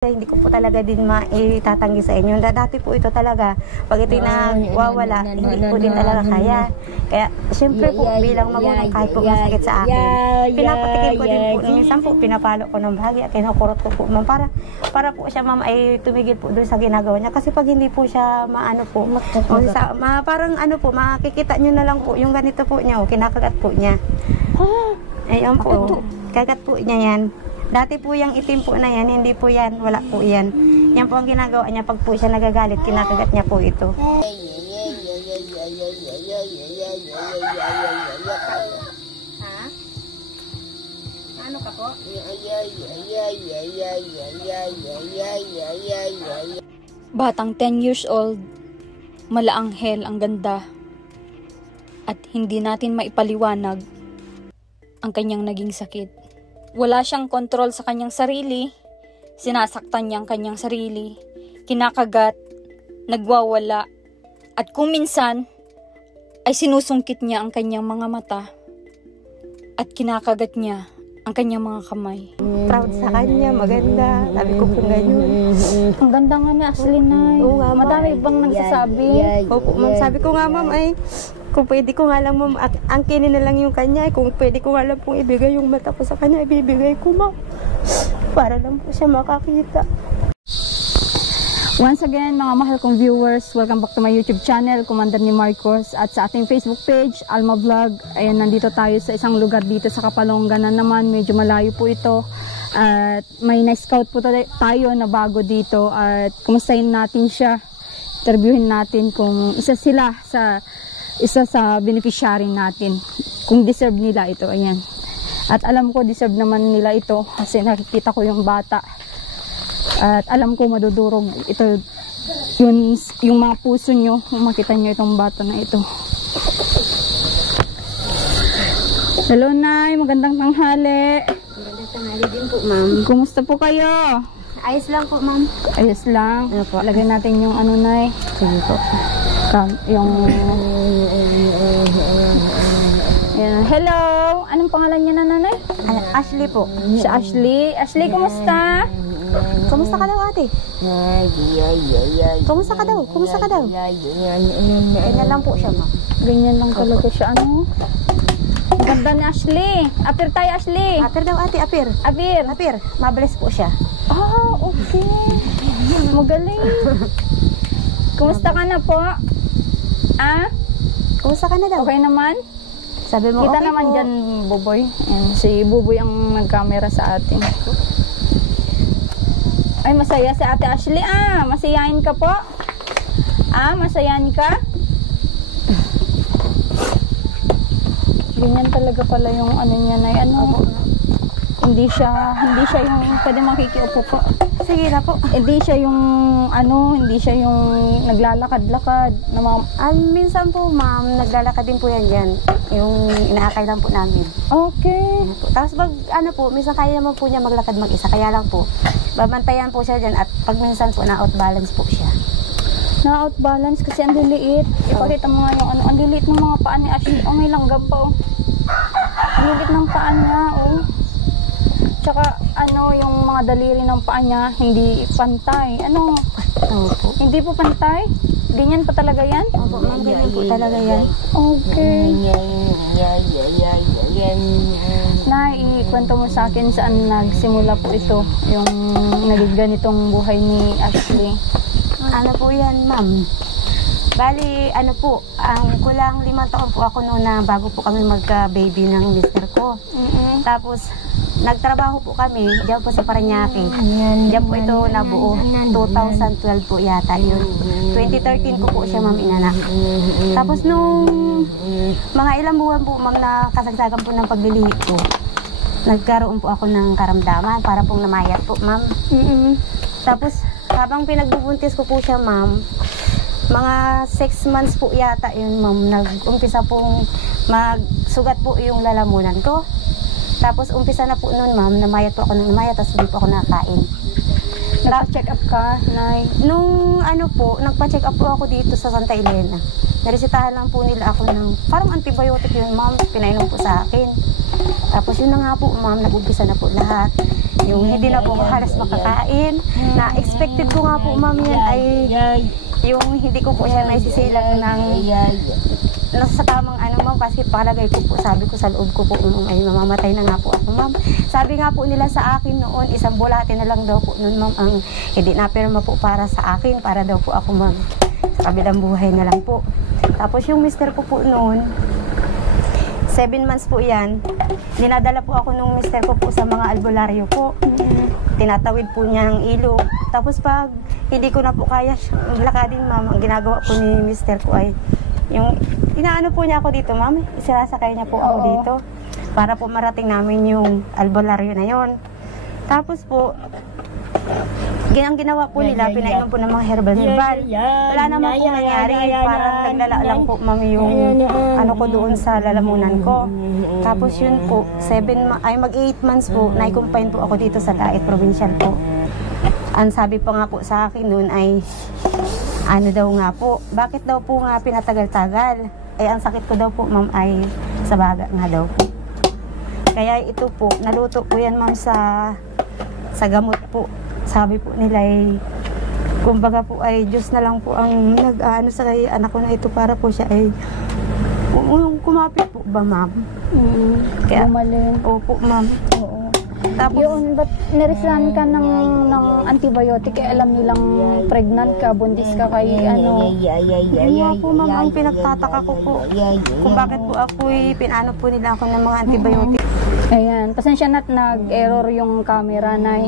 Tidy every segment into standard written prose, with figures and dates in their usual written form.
Hindi ko po talaga din maitatanggi sa inyo. Dati po ito talaga, pag ito'y nawawala, hindi po din talaga kaya. Kaya, siyempre po, bilang magulang, kahit po masakit sa akin, pinapatikin ko din po. Minsan po, pinapalo ko ng bahagi at kinukurot ko po, ma'am, para po siya, ma'am, ay tumigil po doon sa ginagawa niya. Kasi pag hindi po siya, maano po, parang ano po, makikita nyo na lang po, yung ganito po niya, kinakagat po niya. Ayun po, kagat po niya yan. Dati po yung itim po na yan, hindi po yan, wala po yan. Yan po ang ginagawa niya pag po siya nagagalit, kinakagat niya po ito. Ha? Ano ka po? Batang 10 years old, malaanghel ang ganda. At hindi natin maipaliwanag ang kanyang naging sakit. Wala siyang kontrol sa kanyang sarili, sinasaktan niya ang kanyang sarili, kinakagat, nagwawala, at kung minsan ay sinusungkit niya ang kanyang mga mata at kinakagat niya ang kanyang mga kamay. Proud sa kanya, maganda, sabi ko po ganyan. Ang ganda nga ni Ashley, Nay. Oo nga, madami bang nagsasabi? Opo, ma'am, sabi ko nga, ma'am, ay kung pwede ko nga lang, ma'am, angkinin na lang yung kanya. Kung pwede ko nga lang pong ibigay yung mata ko sa kanya, ibibigay ko, ma'am. Para lang po siya makakita. Once again, mga mahal kong viewers, welcome back to my YouTube channel, Commander ni Marcos, at sa ating Facebook page, Alma Vlog. Ayan, nandito tayo sa isang lugar dito sa Kapalongan na naman, medyo malayo po ito. At may na-scout po tayo na bago dito at kumustahin natin siya. Interviewin natin kung isa sa beneficiary natin, kung deserve nila ito. Ayan. At alam ko deserve naman nila ito kasi nakikita ko yung bata. At alam ko madudurog ito yung mga puso nyo kung makita nyo itong bata na ito. Hello, Nay, magandang tanghali. Magandang tanghali din po, ma'am. Kumusta po kayo? Ayos lang po, ma'am. Ayos lang. Ano po? Lagyan natin yung ano, Nay. Sige po. Yung Ayan. Hello! Anong pangalan niya na, Nanay? Ashley po. Si Ashley. Ashley, kumusta? Kumusta ka daw, ate? Kumusta ka daw? Kumusta ka daw? Ganyan lang po siya, ma'am. Ganyan lang talaga siya, ano? Ang ganda ni Ashley. Apir tayo, Ashley. Apir daw, ate. Apir. Apir. Apir. Mabless po siya. Ah, okay. Magaling. Kumusta ka na po? Ah? Kumusta ka na daw? Okay naman? Sabi mo, kita okay naman po. dyan, Buboy. Ayan, si Buboy ang nag-camera sa atin. Ay, masaya si Ate Ashley. Ah, masayain ka po? Ah, masayain ka? Ganyan talaga pala yung ano niya na ano. Hindi siya yung pwede makikiupo po. Sige na po. Hindi siya yung naglalakad-lakad na Minsan po, ma'am, naglalakad din po yan dyan. Yung inaakay lang po namin. Okay. Tapos minsan kaya naman po niya maglakad mag-isa. Kaya lang po, babantayan po siya dyan at pag minsan po na-out balance po siya. Na-out balance kasi ang liliit. Ipakita mo nga yung ano, ang liliit ng mga paa ni Ashley. Oh, may langgam pa oh. Ang liliit ng paa niya oh. Tsaka ano, yung mga daliri ng paa niya, hindi pantay. Ano? Opo. Hindi po pantay? Ganyan pa talaga yan? Opo, ma'am, ganyan po talaga yan. Okay. Ikwento mo sa akin saan nagsimula po ito, yung naging ganitong buhay ni Ashley. Ano po yan, ma'am? Bali, ano po, kulang 5 taon po ako noon na bago po kami magka-baby ng mister ko. Tapos, nagtrabaho po kami, diyan po sa Parañaque. Diyan po ito nabuo. 2012 po yata yun. 2013 ko po siya, ma'am, inanak. Tapos nung mga ilang buwan po, ma'am, na kasagsagan po ng paglilihi ko, nagkaroon po ako ng karamdaman para pong namayat po, ma'am. Tapos, habang pinagbubuntis ko po siya, ma'am, mga 6 months po yata yun, ma'am, nag-umpisa pong magsugat po yung lalamunan ko. Tapos umpisa na po noon, ma'am, namayat po ako ng namayat, tapos hindi po ako nakain. Nagpa-check up ka, Nay? Nung ano po, nagpa-check up po ako dito sa Santa Elena. Naresitahan lang po nila ako ng, parang antibiotic yun, ma'am, pinainom po sa akin. Tapos yun na nga po, ma'am, nag-umpisa na po lahat. yung hindi na po ako halos makakain. Na expected ko nga po ma'am yan ay yung hindi ko po siya naisisilang ng sa tamang ma'am, kasi palagay ko po, sabi ko sa loob ko po ay mamamatay na nga po ako ma'am. Sabi nga po nila sa akin noon, isang bulate na lang daw po noon ma'am ang hindi na pirma po para sa akin, para daw po ako ma'am sa kabilang buhay na lang po. Tapos yung mister ko po noon, 7 months po yan, dinadala po ako nung mister ko po sa mga albularyo po. Tinatawid po niya ng ilog. Tapos pag hindi ko na po kaya lakadin ma'am, ang ginagawa po ni mister ko ay yung inaano po niya ako dito ma'am, isasakay niya po ako dito para po marating namin yung albularyo na yon. Tapos po ang ginawa po nila, pinainom po ng mga herbal. Wala naman po nangyari, parang naglala lang po ma'am yung ano ko doon sa lalamunan ko. Tapos yun po, mag 8 months po, na-confine po ako dito sa Daet Provincial po. Ang sabi pa nga po sa akin noon ay ano daw nga po, bakit daw po nga pinatagal-tagal? Ay ang sakit ko daw po ma'am ay sa baga nga daw po. Kaya ito po, naluto po yan ma'am sa gamot po. Sabi po nila ay kumbaga po ay Diyos na lang po ang nag-ano sa kay anak ko na ito para po siya ay kumapit po ba ma'am? Kaya, gumaling. Opo ma'am. Oo. Tapos, yun, ba't niresahan ka ng antibiotic? Alam nilang pregnant ka, buntis ka kay ano? Yun nga po ma'am, ang pinagtataka ko po kung bakit po ako'y pinano po nila ako ng mga antibiotic. Ayan, pasensya na't nag-error yung camera na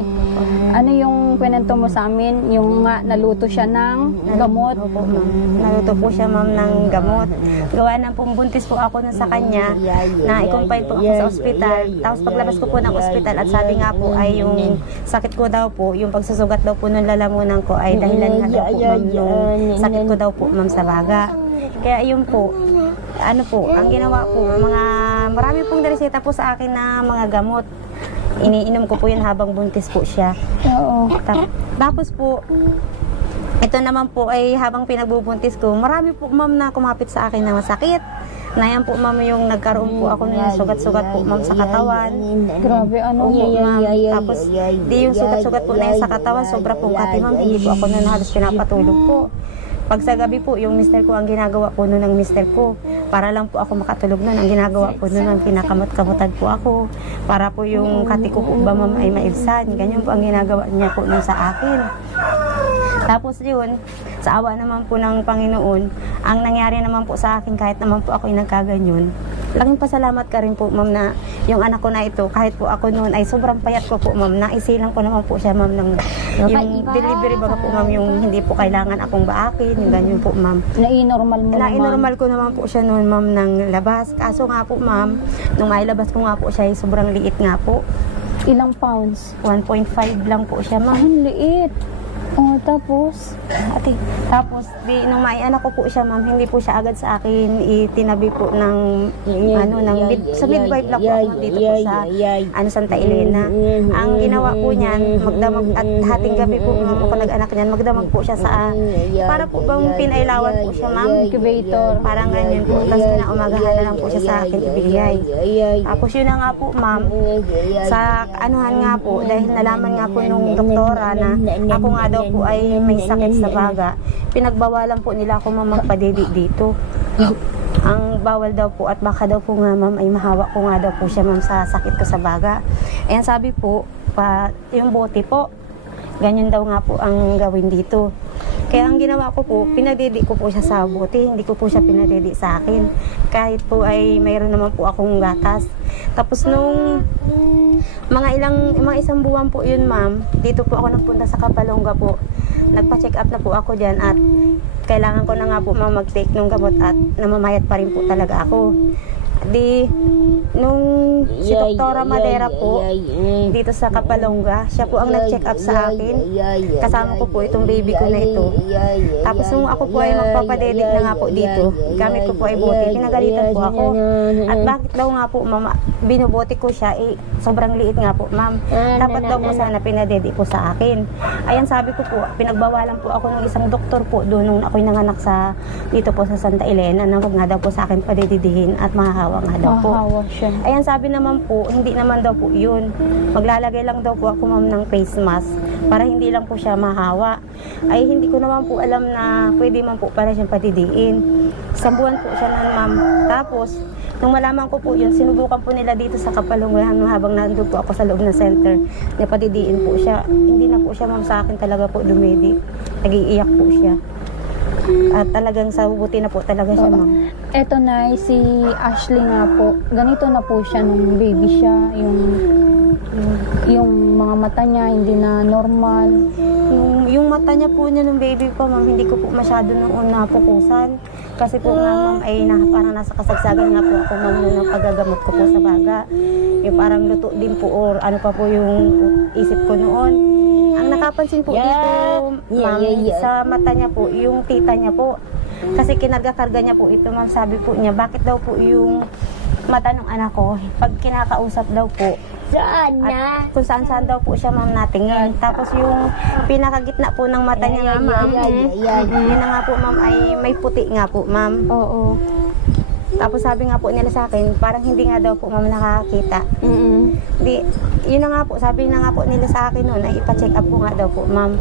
ano yung kwento mo sa amin, yung nga naluto siya ng gamot. Opo ma'am, naluto po siya ma'am ng gamot. Gawa na pong buntis po ako na sa kanya, na i-confine po ako sa ospital. Tapos paglabas ko po ng ospital at sabi nga po ay yung sakit ko daw po, yung pagsusugat daw po ng lalamunan ko ay dahilan nga daw po ma'am yung sakit ko daw po ma'am sa baga. Kaya yun po, ano po, ang ginawa po, marami pong nareseta po sa akin na mga gamot. Iniinom ko po yun habang buntis po siya. Oo. Tapos po, ito naman po ay habang pinagbubuntis ko, marami po ma'am na kumapit sa akin na masakit. Na yan po ma'am yung nagkaroon po ako ng sugat-sugat po ma'am sa katawan. Grabe, ano po ma'am. Tapos di yung sugat-sugat po na yan sa katawan, sobra pong kati ma'am, hindi po ako na halos pinapatulog po. Pag sa gabi po, yung mister ko, ang ginagawa po nun ng mister ko, para lang po ako makatulog nun, ang ginagawa po nun, ang kinakamot-kamutan po ako, para po yung kati ko po ba ma'am ay maibsan. Ganyan po ang ginagawa niya po nun sa akin. Tapos yun, sa awa naman po ng Panginoon, ang nangyari naman po sa akin, kahit naman po ako ay nagkaganyan, laking pasalamat ka rin po ma'am na yung anak ko na ito, kahit po ako noon ay sobrang payat ko po ma'am, naisilang ko naman po siya ma'am ng yung delivery baga po ma'am, yung hindi po kailangan akong baakin, yung ganyan po ma'am. Nai-normal mo Nai-normal ko naman po siya noon ma'am ng labas. Kaso nga po ma'am, nung mailabas ko nga po siya, ay sobrang liit nga po. Ilang pounds? 1.5 lang po siya ma'am. Ang liit. Oh, tapos nung maianak ko po siya ma'am, hindi po siya agad sa akin itinabi po ng sa midwife lang po ako dito po sa Santa Elena. Ang ginawa po niyan, magdamag at hating gabi po nung ako nag-anak niyan, magdamag po siya sa para po bang pinailawan po siya ma'am, incubator, parang ganyan po. Tapos kinaumagahan na lang po siya sa akin ibigay. Tapos yun na nga po ma'am, sa anuhan nga po, dahil nalaman nga po nung doktora na ako nga daw po ay may sakit sa baga, pinagbawalan po nila ako magpa-baby dito. Ang bawal daw po at baka daw po nga ma'am ay mahawa ko nga daw po siya ma'am sa sakit ko sa baga. Ayan sabi po, yung bote po, ganyan daw nga po ang gawin dito. Kaya ang ginawa ko po, pinadedi ko po siya sa bote, hindi ko po siya pinadedi sa akin. Kahit po ay mayroon naman po akong gatas. Tapos nung mga isang buwan po yun ma'am, dito po ako nagpunta sa Kapalongga po. Nagpa-check up na po ako dyan at kailangan ko na nga po ma'am mag-take ng gamot at namamayat pa rin po talaga ako. Nung si Doktora Madera po, dito sa Kapalongga, siya po ang nag-check up sa akin. Kasama ko po itong baby ko na ito. Tapos nung ako po ay magpapadedik na nga po dito, gamit ko po ay bote, pinagalitan po ako. At bakit daw nga po mama, binubote ko siya, sobrang liit nga po ma'am. Dapat daw po sana pinadedi po sa akin. Ayan sabi ko po, pinagbawalan po ako ng isang doktor po doon nung ako'y nanganak dito po sa Santa Elena, na huwag nga daw po sa akin padedidihin at mahahawa mahahawa nga daw po. Mahahawa siya. Ayan, sabi naman po, hindi naman daw po yun. Maglalagay lang daw po ako ma'am ng face mask para hindi lang po siya mahawa. Ay hindi ko naman po alam na pwede man po para siyang patidiin. Isang buwan po siya nun ma'am. Tapos, nung malaman ko po yun, sinubukan po nila dito sa Kapalongan habang nandun po ako sa loob ng center. Napatidiin po siya. Hindi na po siya ma'am sa akin talaga po dumedi. Nag-iiyak po siya. At talagang sa buti na po talaga siya ma'am. Eto na, si Ashley nga po, ganito na po siya nung baby siya, yung mga mata niya hindi na normal. Yung mata niya po niya nung baby ko ma'am, hindi ko po masyado nung una pukusan. Kasi po nga ma'am ay parang nasa kasagsagan nga po ako ma'am nung paggagamot ko po sa baga. Yung parang luto din po or ano pa po yung isip ko noon. Ang nakapansin po dito ma'am, sa mata niya po, yung tita niya po. Kasi kinarga-karga niya po ito ma'am, sabi po niya, bakit daw po yung mata ng anak ko, pag kinakausap daw po, Saan na? kung saan-saan daw po siya ma'am natingin. Tapos yung pinakagitna po ng mata niya nga ma'am, yun na nga po ma'am ay may puti nga po ma'am. Oo. Tapos sabi nga po nila sa akin, parang hindi nga daw po ma'am nakakakita. Di, yun na nga po, sabi na nga po nila sa akin noon ay ipa-check up po nga daw po ma'am.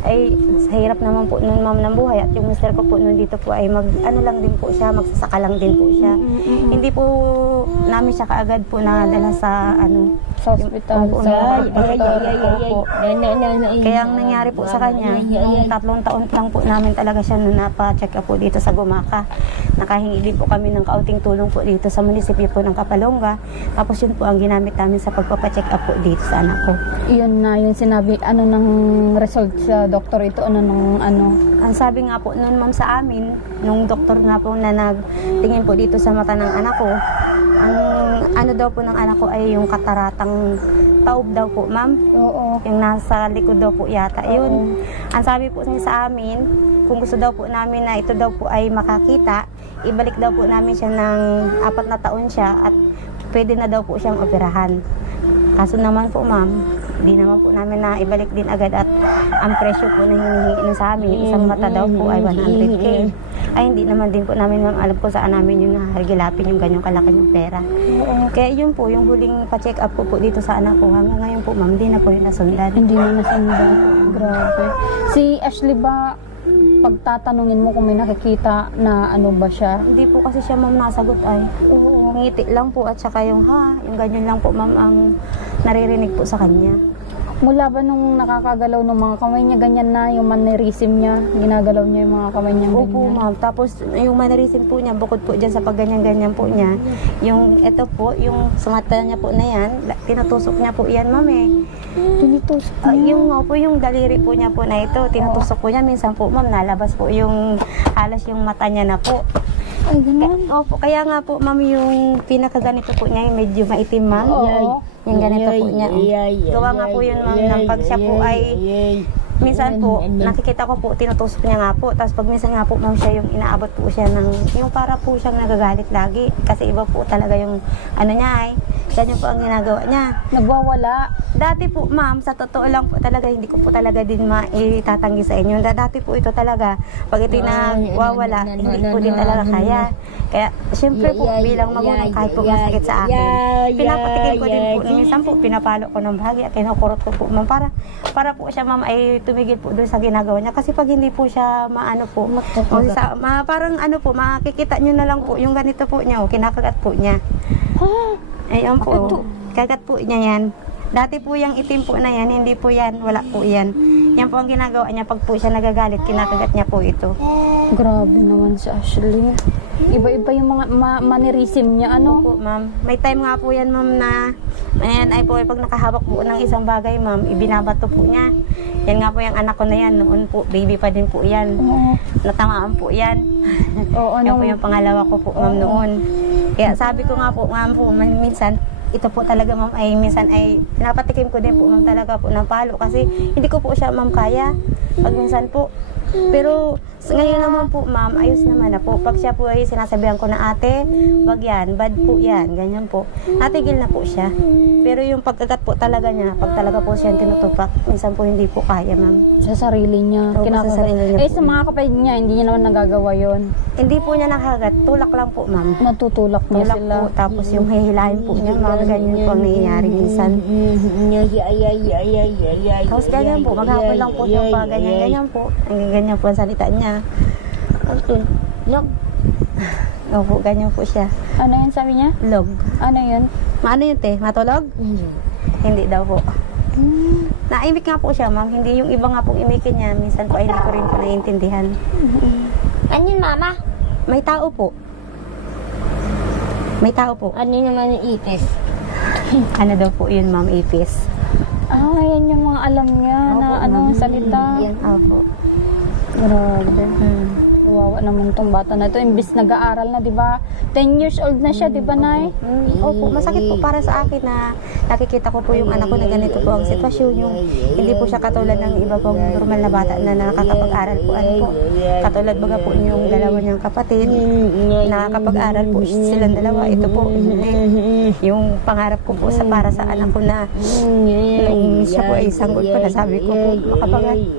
Ay sa hirap naman po noon ma'am ng buhay at yung mister ko po noon dito po ay ano lang din po siya, magsasaka lang din po siya. Hindi po namin siya kaagad po nadala sa Sa hospital. Kaya ang nangyari po sa kanya, nung 3 taon lang po namin talaga siya nung napa-check up po dito sa Gumaka. Nakahingi din po kami ng kaunting tulong po dito sa munisipyo po ng Kapalonga. Tapos yun po ang ginamit namin sa pagpapacheck up po dito sa anak ko. Yun na, yung sinabi, ano nang result sa doktor ito, Ang sabi nga po noon ma'am sa amin, nung doktor nga po na nagtingin po dito sa mata ng anak ko, ang ano daw po ng anak ko ay yung kataratang taob daw po ma'am. Oo. Yung nasa likod daw po yata. Yun. Ang sabi po niya sa amin, kung gusto daw po namin na ito daw po ay makakita, ibalik daw po namin siya ng 4 na taon siya at pwede na daw po siyang operahan. Kaso naman po ma'am, hindi naman po namin na ibalik din agad at ang presyo po na hinihingi sa amin, isang mata daw po ay 100K. Ay hindi naman din po namin ma'am alam kung saan namin yung nahagilapin yung ganyang kalaki ng pera. Kaya yun po, yung huling pa-check up po dito sa anak ko, hanggang ngayon po ma'am, hindi na po yun nasundan. Hindi na nasundan. Grabe. Si Ashley ba, pagtatanungin mo kung may nakikita na ano ba siya? Hindi po kasi siya ma'am nasagot ay. Oo. Ngiti lang po at saka yung yung ganyan lang po ma'am ang naririnig po sa kanya. Mula ba nung nakakagalaw ng mga kamay niya, ganyan na yung mannerism niya, ginagalaw niya yung mga kamay niya ganyan? Opo ma'am, tapos yung mannerism po niya, bukod po dyan sa pagganyan-ganyan po niya, yung ito po, yung sumata niya po na yan, tinutusok niya po yan ma'am eh. Tinitusok niya? Yung daliri po niya po na ito, tinutusok po niya, minsan po ma'am, nalabas po yung halos yung mata niya na po. Ay, ganun? Opo, kaya nga po ma'am, yung pinakaganito po niya, yung medyo maitim ma'am. Oo. Yung ganito po niya. Gawa nga po yun ma'am, ng pag siya po ay minsan po, nakikita ko po, tinutusok niya nga po. Tapos pag minsan nga po, ma'am, siya yung inaabot po siya ng, yung para po siyang nagagalit lagi. Kasi iba po talaga yung, niya ay, ganyan po ang ginagawa niya. Nagwawala? Dati po, ma'am, sa totoo lang po talaga, hindi ko po talaga din maitatanggi sa inyo. Dati po ito talaga, pag ito'y nagwawala, hindi po din talaga kaya. Kaya, siyempre po, bilang magulang, kahit po masakit sa akin, pinapatikin ko din po. Minsan po, pinapalo ko ng bahagi at kinukurot ko po, ma'am, para po siya, ma'am, ay tumigil po doon sa ginagawa niya. Kasi pag hindi po siya maano po, parang ano po, makikita nyo na lang po, yung ganito po niya, kinakagat po niya. Ayun po, kagat po niya yan. Dati po yung itim po na yan, hindi po yan, wala po yan. Yan po ang ginagawa niya pag po siya nagagalit, kinakagat niya po ito. Grabe naman si Ashley. Iba-iba yung mga mannerism niya, ano? Po, ma'am. May time nga po yan, ma'am, na ayan, ay po, pag nakahawak po ng isang bagay, ma'am, ibinabato po niya. Yan nga po yung anak ko na yan, noon po, baby pa din po yan. Oo. Natamaan po yan. Oo, Yan po yung pangalawa ko po, ma'am, noon. Kaya sabi ko nga po, ma'am po, minsan, ito po talaga ma'am ay minsan ay pinapatikim ko din po ma'am talaga po ng palo kasi hindi ko po siya ma'am kaya pag minsan po. Pero Ngayon naman po, ma'am, ayos naman na po. Pag siya po ay sinasabihan ko na ate, wag yan, bad po yan, ganyan po. Natigil na po siya. Pero yung pagkagat po talaga niya, pag talaga po siya tinutupak, minsan po hindi po kaya, ma'am. Sa sarili niya. Opo, sa sarili niya Eh, po. sa mga kapatid niya, hindi niya naman nagagawa yon. Hindi po niya nakagat, tulak lang po, ma'am. Natutulak niya Tulak sila. po, tapos yung hihilahin po niya, ma'am, ganyan po ang nangyayari minsan. Tapos ganyan po, maghapon lang po siya pa, ganyan po. Ganyan po ang salita niya. Opo, ganyan po siya. Ano yun sabi niya? Log. Ano yun? Ano yun, te? Matulog? Hindi daw po. Naimik nga po siya, ma'am. Hindi yung iba nga pong imikin niya. Minsan po ay hindi ko rin po naiintindihan. Ano yun, mama? May tao po. May tao po. Ano yun naman yung ipis? Ano daw po yun, ma'am, ipis. Ah, yan yung mga alam niya na Opo, ano, ma'am. salita. Yan. Opo. Grabe. Kawawa naman tong bata na ito. Imbis nag-aaral na, di ba? 10 years old na siya, di ba, Nay? Opo, masakit po para sa akin na nakikita ko po yung anak ko na ganito po ang sitwasyon. Yung hindi po siya katulad ng iba pong normal na bata na nakakapag-aral po. Ano po? Katulad baga po yung dalawa niyang kapatid. Nakakapag-aral po silang dalawa. Ito po, hindi. Yung pangarap ko po para sa anak ko na nung siya po ay sanggol pa na sabi ko po,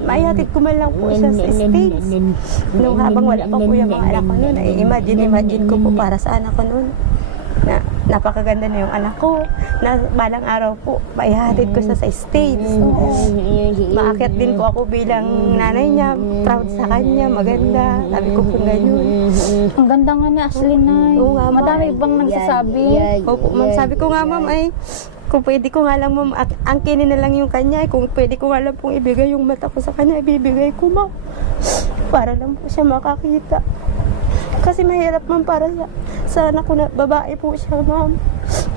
maihatid ko man lang po siya sa States. Nung habang wala pa po yung mga anak ko noon, ay imagine ko po para sa anak ko noon na napakaganda na yung anak ko na balang araw po maihatid ko sa States. Maakyat din po ako bilang nanay niya, proud sa kanya, maganda, sabi ko po ganyan. Ang ganda nga ni Ashley, Nay. Oo nga, ma'am. Madami bang nagsasabi? Opo, ma'am, sabi ko nga, ma'am, ay kung pwede ko nga lang, ma'am, angkinin na lang yung kanya, kung pwede ko nga lang pong ibigay yung mata ko sa kanya, ibibigay ko, ma'am, para lang po siya makakita. Kasi mahirap, ma'am, para sa anak ko na babae po siya, ma'am.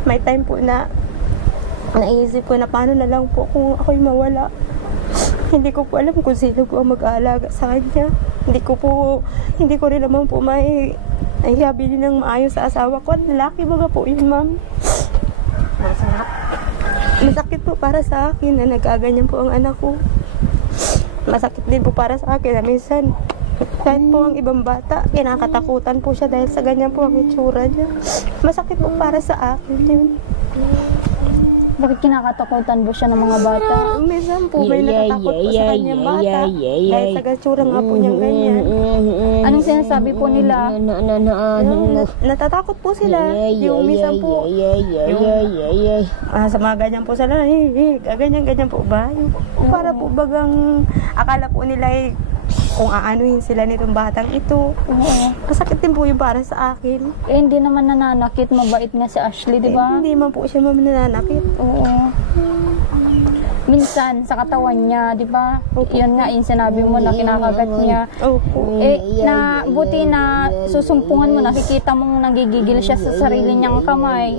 May time po na naisip ko na paano na lang po kung ako'y mawala. Hindi ko po alam kung sino po ang mag-aalaga sa kanya. Hindi ko rin naman po may habilin ng maayos sa asawa ko. At lalaki baga po yun, ma'am. Masakit po para sa akin na nagkaganyan po ang anak ko. Masakit din po para sa akin na minsan kahit po ang ibang bata, kinakatakutan po siya dahil sa ganyan po ang itsura niya. Masakit po para sa akin yun. Bakit kinakatakutan po siya ng mga bata? Minsan po may natatakot po sa kanyang bata dahil sa gatsura nga po niyang ganyan. Anong sinasabi po nila? Natatakot po sila. Yung minsan po, sa mga ganyan po sila, ganyan po ba? Para po bagang akala po nila kung aanuhin sila nitong batang ito. Masakit din po yung para sa akin. Eh, hindi naman nananakit. Mabait nga si Ashley, di ba? Hindi man po siya nananakit. Oo. Minsan, sa katawan niya, di ba? Yun nga, yung sinabi mo na kinakagat niya. Opo. Eh, buti na susumpungan mo, nakikita mong nagigigil siya sa sarili niyang kamay.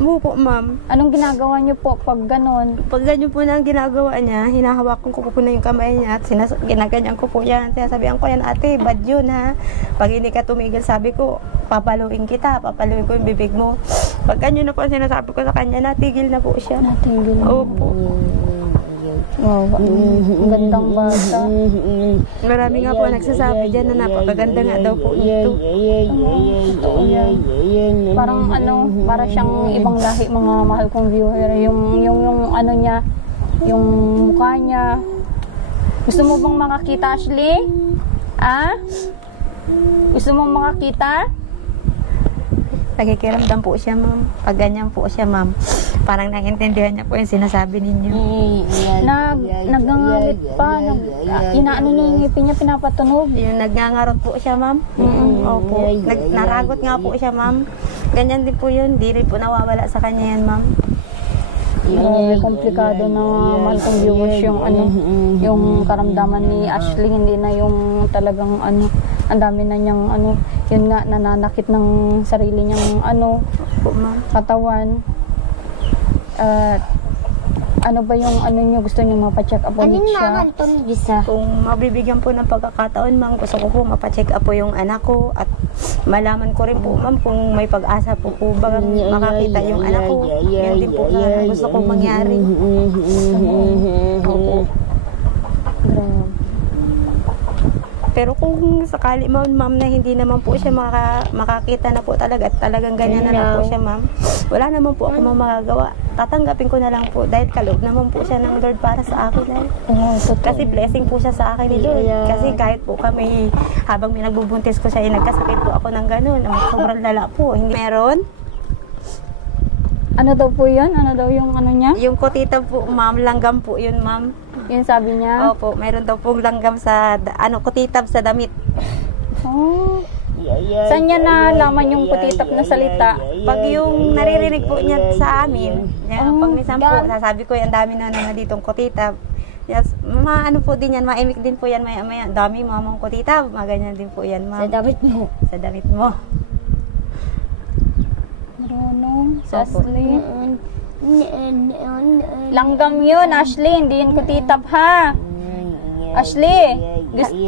Opo, ma'am. Anong ginagawa niyo po pag ganon? Pag ganyan po na ang ginagawa niya, hinahawakan ko po na yung kamay niya at ginaganyan ko po yan. Sinasabihan ko yan, ate, bad yun ha. Pag hindi ka tumigil, sabi ko, papaluin kita, papaluin ko yung bibig mo. Pag ganyan na po ang sinasabi ko sa kanya, natigil na po siya. Natigil na. Opo. Wow, ang gandang bata. Marami nga po nagsasabi dyan na napakaganda nga daw po ito. Parang para siyang ibang lahi, mga mahal kong viewer. Yung ano niya, yung mukha niya. Gusto mo bang makakita, Ashley? Ah? Gusto mo makakita? Nakikiramdam po siya, ma'am. Pag ganyan po siya, ma'am. Parang naiintindihan niya po yung sinasabi ninyo. Nagangalit pa. Inaano niya yung ngipin niya, pinapatunog. Yung nagngangarot po siya, ma'am. Opo. Naragot nga po siya, ma'am. Ganyan din po yun. Di rin po nawawala sa kanya yan, ma'am. Grabe, komplikado na mahal kong viewers yung karamdaman ni Ashley. Hindi na yung talagang ang dami na niyang yun nga, nananakit ng sarili niyang katawan. Ano ba yung niyo, gusto niyo mapacheck up ulit siya? Kung mabibigyan po ng pagkakataon, ma'am, gusto ko po mapacheck up po yung anak ko at malaman ko rin po, ma'am, kung may pag-asa po ba makakita yung anak ko. Yan din po na gusto kong mangyari. Opo. Pero kung sakali ma'am na hindi naman po siya makakita na po talaga at talagang ganyan na lang po siya ma'am, wala naman po ako magagawa. Tatanggapin ko na lang po dahil kaloob naman po siya ng Lord para sa akin. Kasi blessing po siya sa akin ni Lord. Kasi kahit po kami, habang may nagbubuntis ko siya, nagkasakit po ako ng ganun. Sobrang lala po. Hindi meron. Ano daw po yun? Ano daw yung ano niya? Yung kutitab po ma'am, langgam po yun ma'am. Yun sabi niya? Opo, mayroon daw pong langgam sa, kutitab sa damit. Oh. Saan niya nalaman yung kutitap na salita? Pag yung naririnig po niya sa amin, pag minsan po, sasabi ko, ang dami na ditong kutitab. Yes, ano po din yan, maimik din po yan, may dami mamang kutitab, ganyan din po yan, ma'am. Sa damit mo. Sa damit mo. Marunong, si Ashley. Langgam yun, Ashley, hindi yun kutitap ha. Ashley,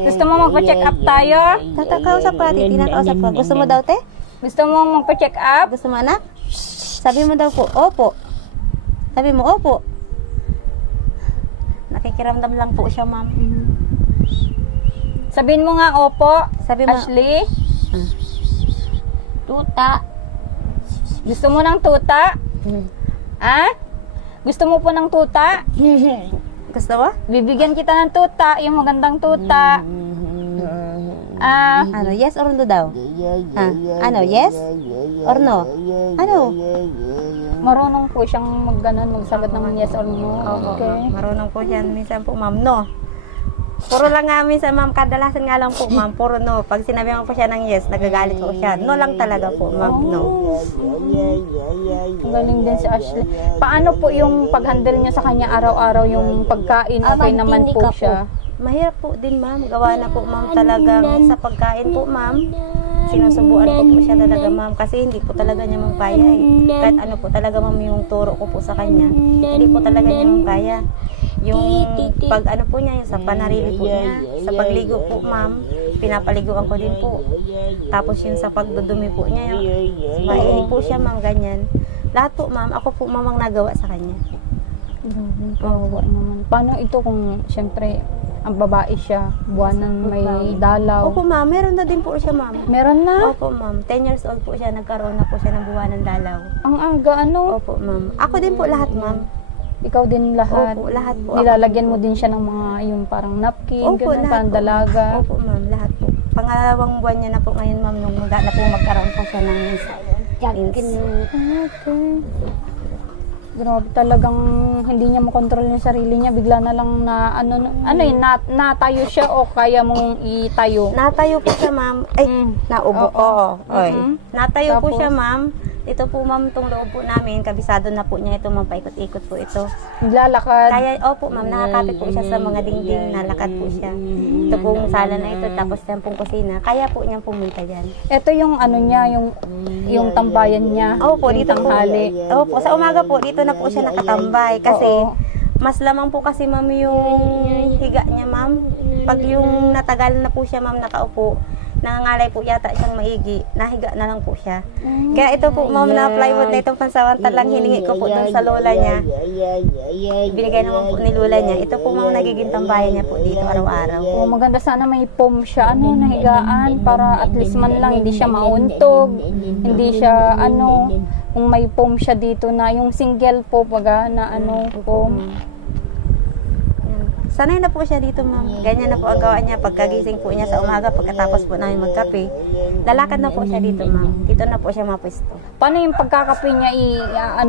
gusto mo magpa-check up tayo? Tatakausap pa, tinakausap ko. Gusto mo daw, te? Gusto mo magpa-check up? Gusto mo, anak? Sabi mo daw po, opo. Sabi mo, opo. Nakikiramdam lang po siya, ma'am. Sabihin mo nga, opo. Sabi mo, Ashley, Tuta. gusto mo ng tuta? Ah? Gusto mo po ng tuta? gusto mo? Bibigyan kita ng tuta, yung magandang tuta. Ah, Ano, yes or no daw? Ha? Ano, yes? Or no? Ano? marunong po siyang magsagot ng yes or no. Okay. Marunong po siya. Minsan po, ma'am, no. Puro lang nga minsan, ma'am, kadalasan nga lang po, ma'am, puro no. Pag sinabi mo po siya ng yes, nagagalit po siya. No lang talaga po, ma'am, no. Ang galing din si Ashley. Paano po yung pag-handle niya sa kanya araw-araw, yung pagkain? Okay naman po siya? Mahirap po din, ma'am. Gawa na po, ma'am, talagang sa pagkain po, ma'am. Sinusubuan ko po siya talaga, ma'am, kasi hindi po talaga niya magkaya eh. Kahit ano po talaga, ma'am, yung turo ko po sa kanya, hindi po talaga niya magkaya. Yung pag ano po niya, yung sa panarili po niya, sa pagligo po, ma'am, pinapaliguan ko din po. Tapos yung sa pagdudumi po niya, mahilig po siya, ma'am, ganyan. Lahat po, ma'am, ako po, mamang nagawa sa kanya. Kawawa naman. Paano ito kung, siyempre, ang babae siya, buwanan may dalaw? Opo, ma'am, meron na din po siya, ma'am. Meron na? Opo, ma'am. 10 years old po siya, nagkaroon na po siya ng buwanan dalaw. Ang aga, ano? Opo, ma'am. Ako din po lahat, ma'am. Ikaw din lahat? Opo, lahat po. Nilalagyan mo din siya ng mga, yung parang napkin, Opo, ganun, lahat parang po. dalaga? Opo, ma'am, lahat po. Pangalawang buwan niya na po ngayon, ma'am, nung na po magkaroon po siya ng Jakin. Okay. Grabe, talagang hindi niya makontrol yung sarili niya. Bigla na lang na, natayo siya o kaya mong itayo? Natayo po siya, ma'am. Ay, naubo ko. Oy. Natayo po Tapos? siya, ma'am. Ito po, ma'am, itong loob po namin. Kabisado na po niya ito, ma'am. Paikot-ikot po ito. Naglalakad? Kaya, opo, ma'am, nakakapit po siya sa mga dingding. Nalakad po siya. Ito pong sala na ito, tapos yan pong kusina. Kaya po niyang pumunta dyan. Ito yung ano niya, yung tambayan niya. Opo, dito po. tanghali. Opo, sa umaga po, dito na po siya nakatambay. Kasi, Oo. mas lamang po kasi, ma'am, yung higa niya, ma'am. Pag yung natagal na po siya, ma'am, nakaupo, nangangalay po yata siyang maigi, nahiga na lang po siya. Kaya ito po, ma'am, na plywood na itong pansamantalang hiningi ko po doon sa lola niya. Binigay naman po ni lola niya. Ito po, ma'am, nagiging tambayan niya po dito araw-araw. Oh, maganda sana may foam siya, nahigaan, para at least man lang hindi siya mauntog, hindi siya, kung may foam siya dito na, yung single po, na foam. Sanay na po siya dito, ma'am. Ganyan na po ang gawa niya. Pagkagising po niya sa umaga, pagkatapos po namin magkape, lalakad na po siya dito, ma'am. Dito na po siya mapwesto. Paano yung pagkakape niya,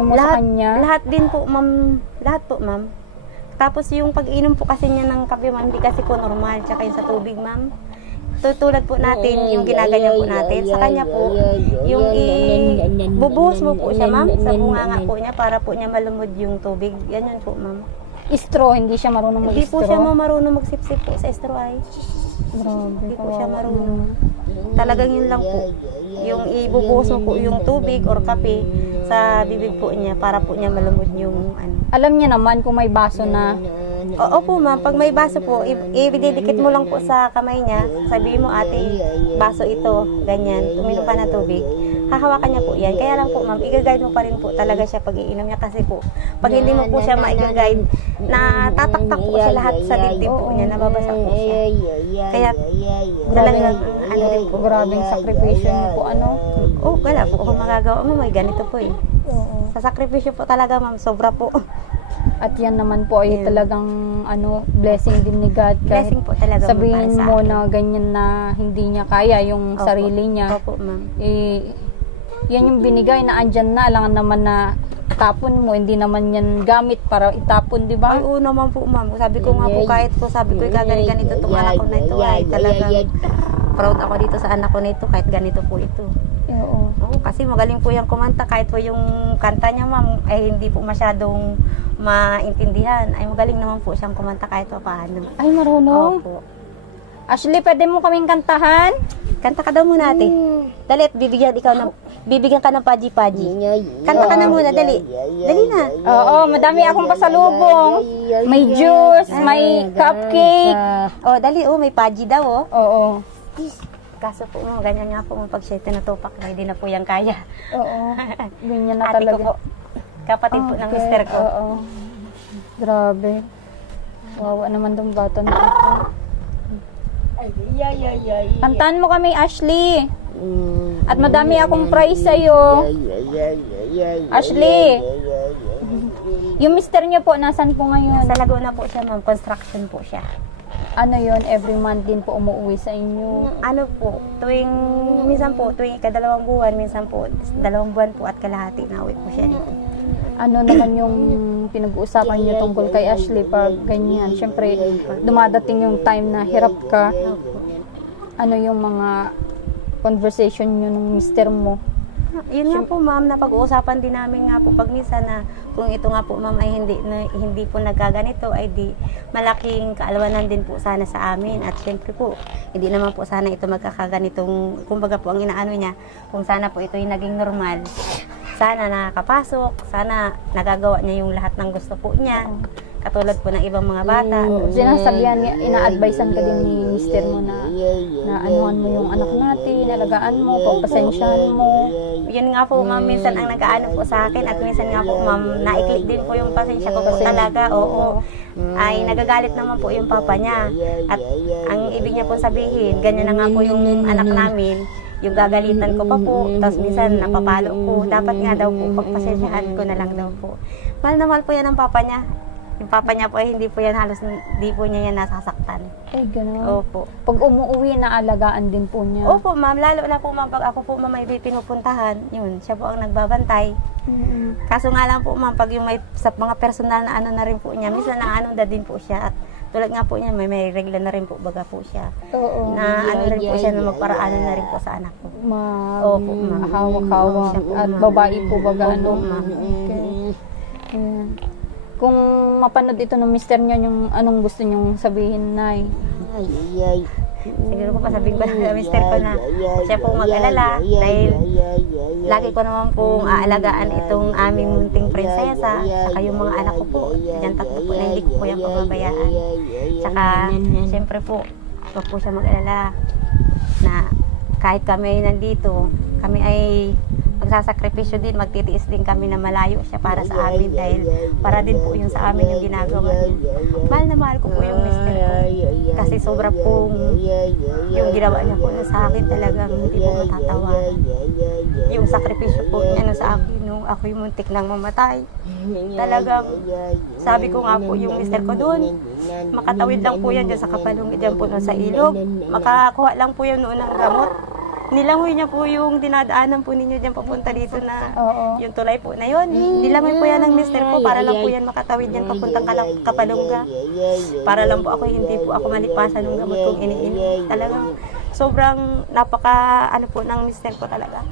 mo sa kanya? Lahat din po, ma'am. Lahat po, ma'am. Tapos yung pag-inom po kasi niya ng kape, ma'am, hindi kasi po normal. Tsaka yung sa tubig, ma'am. Tutulad po natin, yung ginaganyan po natin. Sa kanya po, yung bubuhos mo po siya, ma'am, sa bunganga po niya para po niya malumod yung tubig. Ganyan po, ma'am. Straw, hindi siya marunong Hindi po mag-straw? siya marunong magsipsip po sa straw ay. Grabe, Hindi po siya marunong. Talagang yun lang po. Yung ibubuhos mo po yung tubig or kape sa bibig po niya para po niya malumod yung Alam niya naman kung may baso na. Oo po, ma'am. Pag may baso po, ididikit mo lang po sa kamay niya. Sabihin mo, ate, baso ito. Ganyan. Uminom ka ng tubig. hahawakan niya po yan. Kaya lang po ma'am, i-guide mo pa rin po talaga siya pag iinom niya kasi po, pag hindi mo po siya ma-guide, na tataktak po siya lahat sa dibdib po niya, nababasa po siya. Kaya talagang ano rin po. Grabing sakripisyo niyo po, ano? Oh, wala po ako magagawa. May ganito po eh. Oo. Sa sakripisyo po talaga ma'am, sobra po. At yan naman po ay talagang blessing din ni God. Kahit Blessing po talaga sabihin para sa mo akin. na ganyan na hindi niya kaya yung Opo. sarili niya. Opo ma'am. Yan yung binigay na andyan na, alangan naman na tapon mo, hindi naman yan gamit para itapon, di ba? Ay, oo naman po ma'am. Sabi ko nga po, kahit po sabi ko, ganito itong anak ko na ito ay talagang proud ako dito sa anak ko na ito kahit ganito po ito. Oo. Oo, kasi magaling po yung kumanta kahit po yung kanta niya ma'am ay hindi po masyadong maintindihan. Ay magaling naman po siyang kumanta kahit pa paano. Ay, marunong. Opo. Ashley, pwede mo kaming kantahan? Kanta ka daw muna ate. Dali at bibigyan ka ng paji-paji. Kanta ka na muna, dali. Dali na. Oo, madami akong pasalubong. May juice, may cupcake. Oh, dali may paji daw oh. Oo. Kaso po ganyan nga po pag siya tinutupak na hindi na po yan kaya. Oo. Ganyan na Ate ko talaga. po. Kapatid po ng mister ko. Oo. Grabe. Wawa naman tong bata na ito. Kantahan mo kami, Ashley. At madami akong prize sa'yo. Ashley. Yung mister niyo po, nasan po ngayon? Sa Laguna po siya ma'am, construction po siya. Ano yon, every month din po umuwi sa inyo? Ano po, minsan po, tuwing ikadalawang buwan, minsan po, 2 buwan po at kalahati na uwi po siya dito. Ano naman yung pinag-uusapan niyo tungkol kay Ashley pag ganyan? Siyempre, dumadating yung time na hirap ka. Ano yung mga conversation niyo ng mister mo? Yun nga po ma'am, napag-uusapan din namin nga po pag minsan na kung ito nga po ma'am ay hindi po nagkaganito ay di malaking kaalawanan din po sana sa amin at syempre po hindi naman po sana ito magkakaganitong kumbaga po ang inaano niya kung sana po ito yung naging normal, sana nakakapasok, sana nagagawa niya yung lahat ng gusto po niya katulad po ng ibang mga bata. Sinasabihan niya, ina-advisean ka din ni mister mo na anuhan mo yung anak natin, alagaan mo, pagpasensyahan mo. Yun nga po ma'am, minsan ang nag-aano po sa akin at minsan nga po ma'am, naiklik din po yung pasensya ko po talaga. Oo. Ay nagagalit naman po yung papa niya. At ang ibig niya po sabihin, ganyan na nga po yung anak namin. Yung gagalitan ko pa po, tapos minsan napapalo ko. Dapat nga daw po, pagpasensyahan ko na lang daw po. Mahal na mahal po yan ng papa niya. Yung papa niya po ay hindi po yan halos, hindi po niya yan nasasaktan. Ay, gano'n. Opo. Pag umuwi, naalagaan din po niya. Opo ma'am, lalo na po ma'am, pag ako po ma'am may pinupuntahan, yun, siya po ang nagbabantay. Kaso nga lang po ma'am, pag yung may sa mga personal na ano na rin po niya, minsan na ano na din po siya. At tulad nga po niya, may regla na rin po baga po siya. Oo. Na ano rin po siya na magparaanan na rin po sa anak ko. Opo, ma'am. Hawak-hawak. At babae po baga ano. ma'am. Okay. Ayan. Kung mapanood ito ng mister niya, yung anong gusto niyong sabihin, Nay? Siguro po pasabihin ko na mister ko na siya po mag-alala dahil lagi ko naman pong aalagaan itong aming munting prinsesa saka yung mga anak ko po. Diyan tatlo po na hindi ko po yung pababayaan. Saka siyempre po, huwag po siya mag-alala na kahit kami ay nandito, kami ay magsasakripisyo din, magtitiis din kami na malayo siya para sa amin dahil para din po yung sa amin yung ginagawa niya. Mahal na mahal ko po yung mister ko kasi sobra pong yung ginawa niya po sa akin talagang hindi po matatawanan. Yung sakripisyo po niya sa akin nung ako yung muntik nang mamatay. Talagang sabi ko nga po yung mister ko doon, makatawid lang po yan dyan sa kapalungit dyan po sa ilog. Makakuha lang po yan noon ng gamot. Nilangoy niya po yung dinadaanan po ninyo dyan papunta dito na yung tulay po na yun. Nilangoy po yan ng mister ko para lang po yan makatawid yan papuntang Kapalungga. Para lang po ako hindi po ako malipasan ng gamot kong iniinom. Talagang sobrang ano po ng mister ko talaga.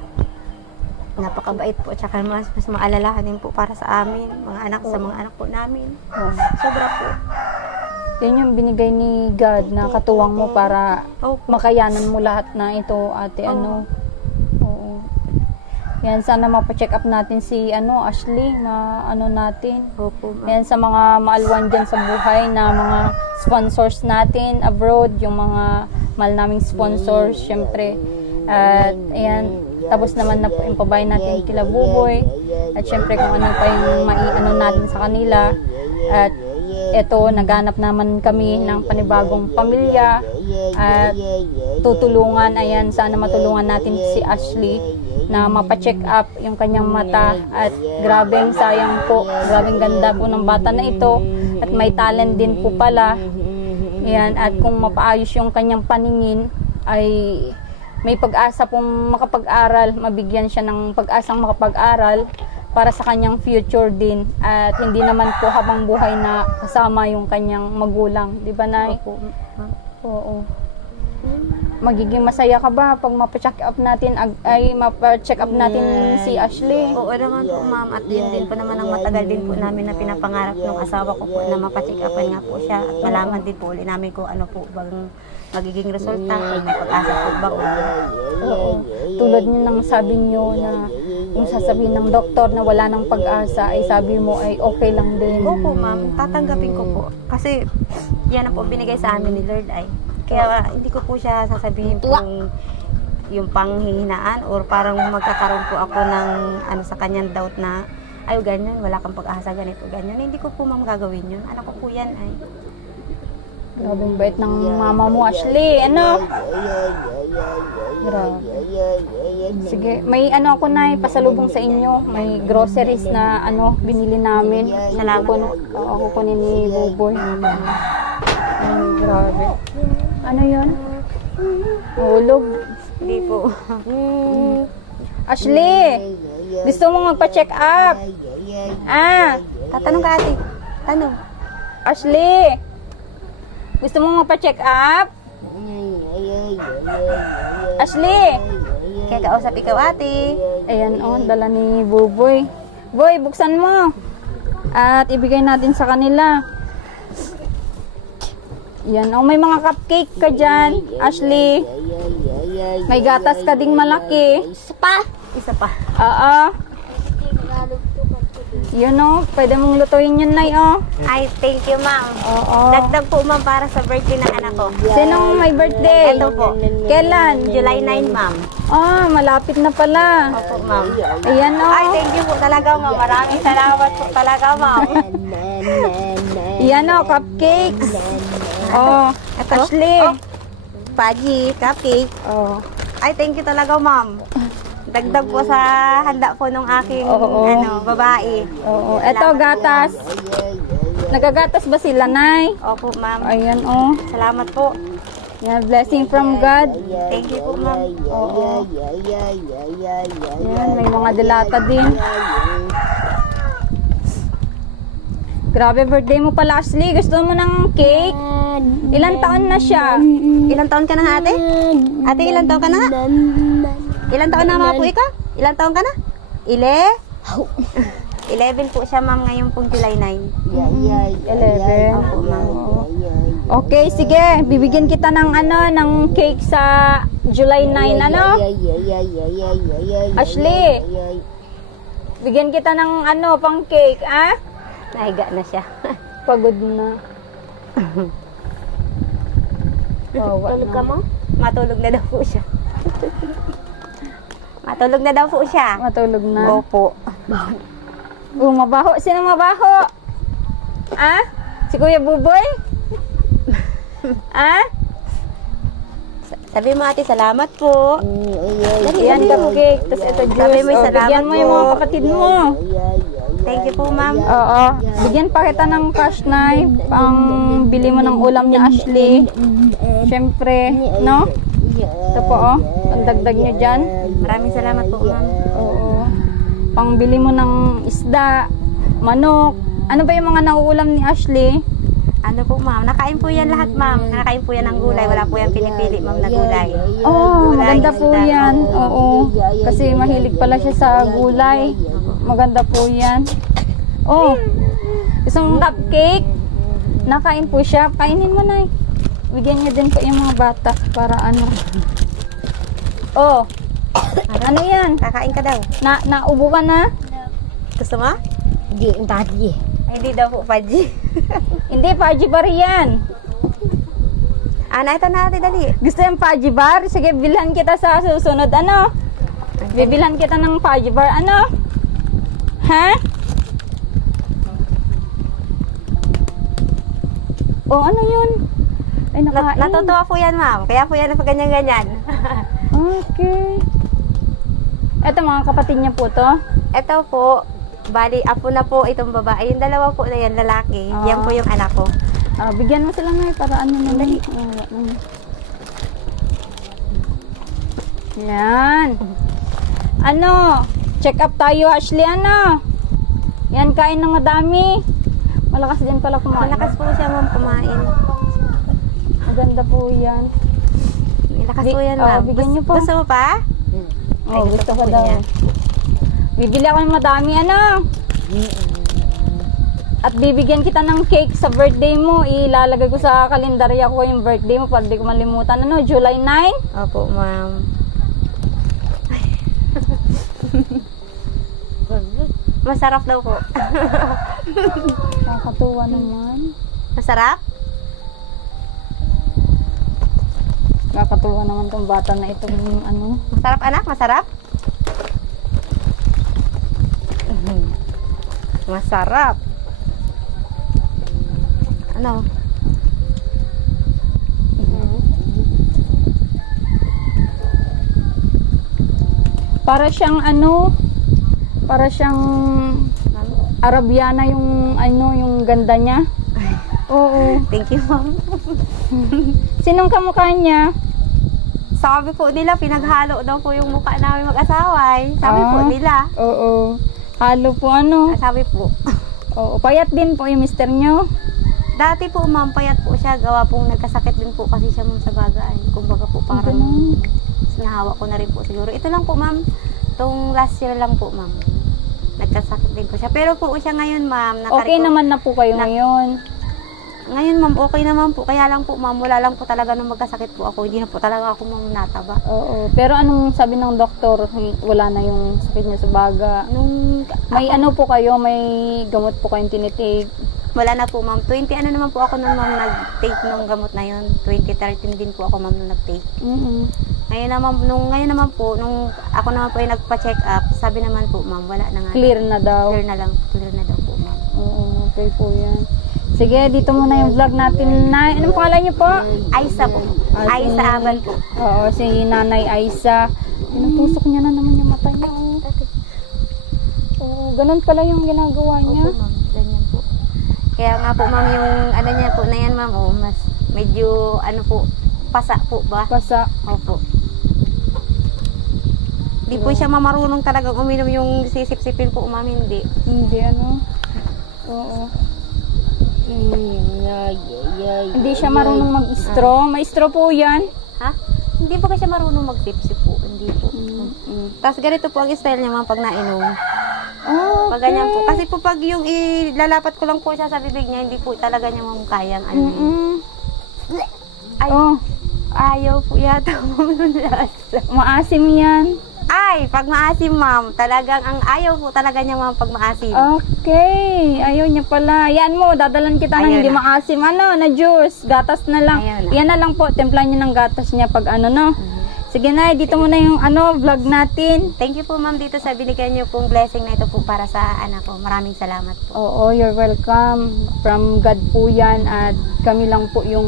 Napakabait po, tsaka mas maalalahanin po para sa amin, sa mga anak po namin. Sobra po. Yan yung binigay ni God na katuwang mo para makayanan mo lahat na ito, ate, ano. Oo. Yan, sana mapacheck up natin si Ashley na natin. Yan sa mga maalwan dyan sa buhay na mga sponsors natin abroad, yung mga mahal naming sponsors, syempre. At ayan, tapos naman na po yung pabahay natin kila Buboy. At syempre kung ano pa yung maiano natin sa kanila. At eto, naghanap naman kami ng panibagong pamilya at tutulungan, ayan, sana matulungan natin si Ashley na mapacheck up yung kanyang mata at grabeng sayang po, grabeng ganda po ng bata na ito at may talent din po pala, ayan, at kung mapaayos yung kanyang paningin ay may pag-asa pong makapag-aral, mabigyan siya ng pag-asang makapag-aral para sa kanyang future din at hindi naman po habang buhay na kasama yung kanyang magulang, di ba, Nay? Oo. Magiging masaya ka ba pag mapa-check up natin si Ashley? Oo naman po, ma'am, at yun din po naman ang matagal din po namin na pinapangarap ng asawa ko po na mapa-check upan nga po siya at malaman din po ulit namin kung ano po bang magiging resulta, kung may pag-asa po ba. Oo. Tulad nyo nang sabi nyo na kung sasabihin ng doktor na wala ng pag-asa, ay sabi mo ay okay lang din. Opo, ma'am, tatanggapin ko po. Kasi yan na po binigay sa amin ni Lord ay. Kaya hindi ko po siya sasabihin po yung panghihinaan or parang magkakaroon po ako ng ano sa kanyang doubt na ay ganyan, wala kang pag-asa, ganito, ganyan. Hindi ko po, ma'am, gagawin yun. Anak ko po yan ay. Grabing bait ng mama mo, Ashley. Ano? Grabe. Sige, may ano ako na pasalubong sa inyo. May groceries na ano binili namin. Salamat. Ako kunin ni Buboy. Grabe. Ano yun? Hulog. Hindi po. Ashley! Gusto mo magpa-check up? Tatanong ka, ate. Tanong. Ashley! Gusto mo magpa-check up? Ashley! Kaya kausap ikaw, ate. Ayan, dala ni Buboy. Boy, buksan mo. At ibigay natin sa kanila. Yan, may mga cupcake ka dyan, Ashley. May gatas ka ding malaki. Isa pa. Oo. Yun, pwede mong lutuin yun, Nay, Ay, thank you, ma'am. Oo. Dagdag po, ma'am, para sa birthday ng anak ko. Sinong may birthday? Ito po. Kailan? July 9, ma'am. Malapit na pala. Opo, ma'am. Ayan, Ay, thank you po talaga, ma'am. Maraming salamat po talaga, ma'am. Yan, cupcakes. Ito? Ashley. Paji, cupcake. Ay, thank you talaga, ma'am. Dagdag po sa handa po nung aking babae. Oo. Eto, gatas. Nagagatas ba sila, Nay? Opo, ma'am. Ayan, Salamat po. Yan, blessing from God. Thank you po, ma'am. Oo. Yan, may mga dilata din. Grabe, birthday mo pala, Ashley. Gusto mo ng cake? Ilang taon na siya? Ilang taon ka na, ate? Ate, ilang taon ka na? Ilang taon na mga po ikaw? Ilang taon ka na? 11 po siya, ma'am, ngayon pong July 9. 11. Opo, ma'am. Okay, sige. Bibigyan kita ng ng cake sa July 9, Ashley, bigyan kita ng pang cake, Nahiga na siya. Pagod na. Tulog ka mo? Matulog na daw po siya. Matulog na daw po siya. Matulog na. Opo. Mabaho. Sino mabaho? Si Kuya Buboy? Sabi mo, ate, salamat po. Yan, cupcake. Tapos ito juice. Sabi mo, salamat bigyan mo yung mga po. kapatid mo. Thank you po, ma'am. Oo. Bigyan pa kita ng cash, Nay. Pang bili mo ng ulam ni Ashley. Siyempre, no? Ito po, pandagdag nyo dyan. Maraming salamat po, ma'am. Oo. Pang bili mo ng isda, manok. Ano ba yung mga nauulam ni Ashley? Ano po, ma'am? Nakain po yan lahat, ma'am. Nakain po yan ng gulay. Wala po yan pinipili, ma'am, na gulay. Maganda po yan. Oo. Kasi mahilig pala siya sa gulay. Maganda po yan. Isang cupcake. Nakain po siya. Kainin mo, Nay. Bigyan niyo din po yung mga bata para ano. Ano yan? Kakain ka daw. Naubo ka na? Gusto mo? Hindi, tadi. Hindi daw po, Paji. Hindi, Paji Bar yan. Ito na, ate, dali. Gusto yung Paji Bar? Sige, bilhan kita sa susunod. Ano? Bibilhan kita ng fudge bar. Ano? Ha? Oh, ano yun? Ay, nakain. Natutuwa po yan, ma'am. Kaya po yan na ganyan-ganyan. Okay. Ito mga kapatid niya po to. Ito po, bali, apo na po itong babae. Yung dalawa po na yan, lalaki. Yan po yung anak ko. Bigyan mo sila na para ano na Dali. Yan. Ano? Check up tayo, Ashley. Ano? Yan, kain ng madami. Malakas din pala kumain. Malakas po siya, ma'am, kumain. Maganda po yan. Malakas po yan, ma'am. Bigyan niyo po. Gusto mo pa? Oh, gusto ko daw. Bibili ako ng madami, ano? At bibigyan kita ng cake sa birthday mo. Ilalagay ko sa kalendarya ko yung birthday mo para di ko malimutan. Ano? July 9? Opo, ma'am. Masarap daw po. Nakakatuwa naman. Masarap? Nakakatuwa naman tong bata na itong ano. Masarap, anak? Masarap? Masarap. Ano? Para siyang ano, para siyang Arabiana yung ano, yung ganda niya. Oo. Thank you, ma'am. Sinong kamukha niya? Sabi po nila, pinaghalo daw po yung mukha namin mag-asawa. Sabi po nila. Oo. Halo po ano. Sabi po. Oo. Payat din po yung mister niyo. Dati po, ma'am, payat po siya. Gawa pong nagkasakit din po kasi siya, ma'am, sa bagay. Kumbaga po, parang nahawa ko na rin po siguro. Ito lang po, ma'am. Itong last year lang po, ma'am. Nagkasakit din po siya. Pero po siya ngayon, ma'am. Okay naman na po kayo ngayon. Ngayon, ma'am, okay naman po. Kaya lang po, ma'am, wala lang po talaga nung magkasakit po ako. Hindi na po talaga ako, ma'am, nataba. Oo. Pero anong sabi ng doktor? Wala na yung sakit niya sa baga. May ano po kayo? May gamot po kayong tinitake? Wala na po, ma'am. 20 ano naman po ako nung, ma'am, nag-take nung gamot na yun. 2013 din po ako, ma'am, nung nag-take. Ngayon naman po, nung ako naman po ay nagpa-check up, sabi naman po, ma'am, wala na nga. Clear na daw. Clear na daw po, ma'am. Oo, okay po yan. Sige, dito muna yung vlog natin na. Anong pangalan niyo po? Aisa po. Aisa Aban po. Oo, si Nanay Aisa. Pinutusok niya na naman yung mata niya. Oo, ganun pala yung ginagawa niya. Opo, ma'am. Ganyan po. Kaya nga po, ma'am, yung ano niya po na yan, ma'am, mas medyo, ano po, pasa po ba? Pasa. Opo. Hindi po siya marunong talagang uminom yung sisip-sipin po, ma'am, hindi. Hindi, ano? Oo. Hindi siya marunong mag-straw. May straw po yan. Ha? Hindi po kasi marunong mag-sip-sip po. Hindi po. Tapos ganito po ang style niya, ma'am, pag nainom. Oh, Pag ganyan po. Kasi po pag yung ilalapat ko lang po siya sa bibig niya, hindi po talaga niya, ma'am, kayang ano. Ay, ayaw po yata, ma'am, ng lasa. Maasim yan. Ay, pag maasim, ma'am, talagang ang ayaw po talaga niya, ma'am, pag maasim. Okay. Ayaw niya pala. Yan mo, dadalan kita ng hindi maasim. Ano, na juice. Gatas na lang. Yan na lang po. Templan niya ng gatas niya pag ano, no. Sige na, dito muna yung ano, vlog natin. Thank you po, ma'am, dito sa binigyan niyo pong blessing na ito po para sa anak ko. Maraming salamat po. Oo, you're welcome. From God po yan at kami lang po yung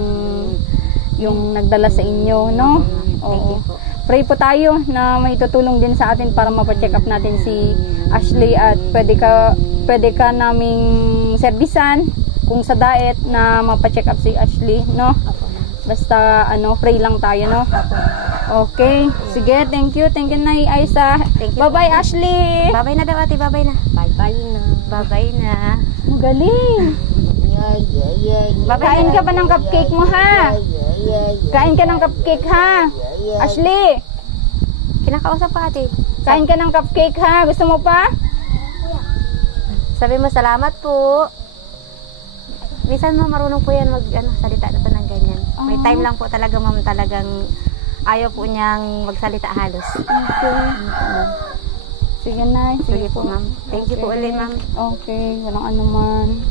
nagdala sa inyo, no? Thank you po. Pray po tayo na may tutulong din sa atin para mapacheck up natin si Ashley at pwede ka naming servisan kung sa diet na mapacheck up si Ashley, no? Basta ano, pray lang tayo, no? Okay. Sige, thank you. Thank you, Nay Aisa. Bye-bye, Ashley. Bye-bye na daw, ate. Bye-bye na. Bye-bye na. Bye-bye na. Magaling. Kain ka pa ng cupcake mo, ha? Kain ka ng cupcake, ha? Ashley. Kinakausap pa, ate. Kain ka ng cupcake, ha? Gusto mo pa? Sabi mo, salamat po. Minsan mo marunong po yan salita na po ng ganyan. May time lang po talaga, ma'am, talagang ayaw po niyang magsalita halos. Okay. Sige na. Sige po, ma'am. Thank you po ulit, ma'am. Okay. Walang anuman.